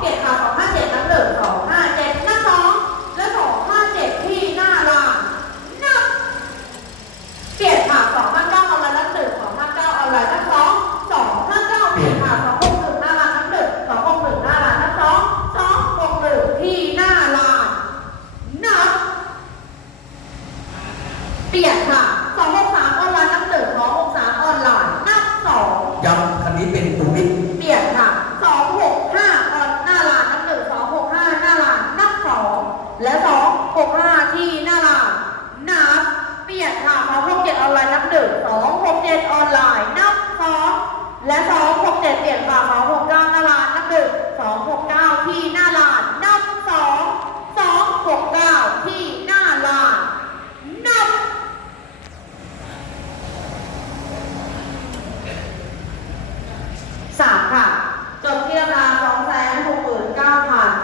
เก็บขาสองห้าเน้นหนึ่องห้านับสองและสองที่หน้าลานนับเปลี่ยนขาสองห้าเก้อาละนับหนึ่หลนับสองสองห้าเปลี่ยนขาสองหน้าลานองหกหหน้าลานนับสองสองหกที่หน้าลานนับเปลี่ยนค่ะสองหกอนไลน์นับหนึ่งสองอนไลน์นัสองจำคำนี้เป็นตัว 665 ที่หน้าร้านนับเปลี่ยนค่ะขอจ็ดออนไลน์นับ1 2 67 ออนไลน์นับ 2 และ 2 67เจ็ดเปลี่ยนค่ะขอ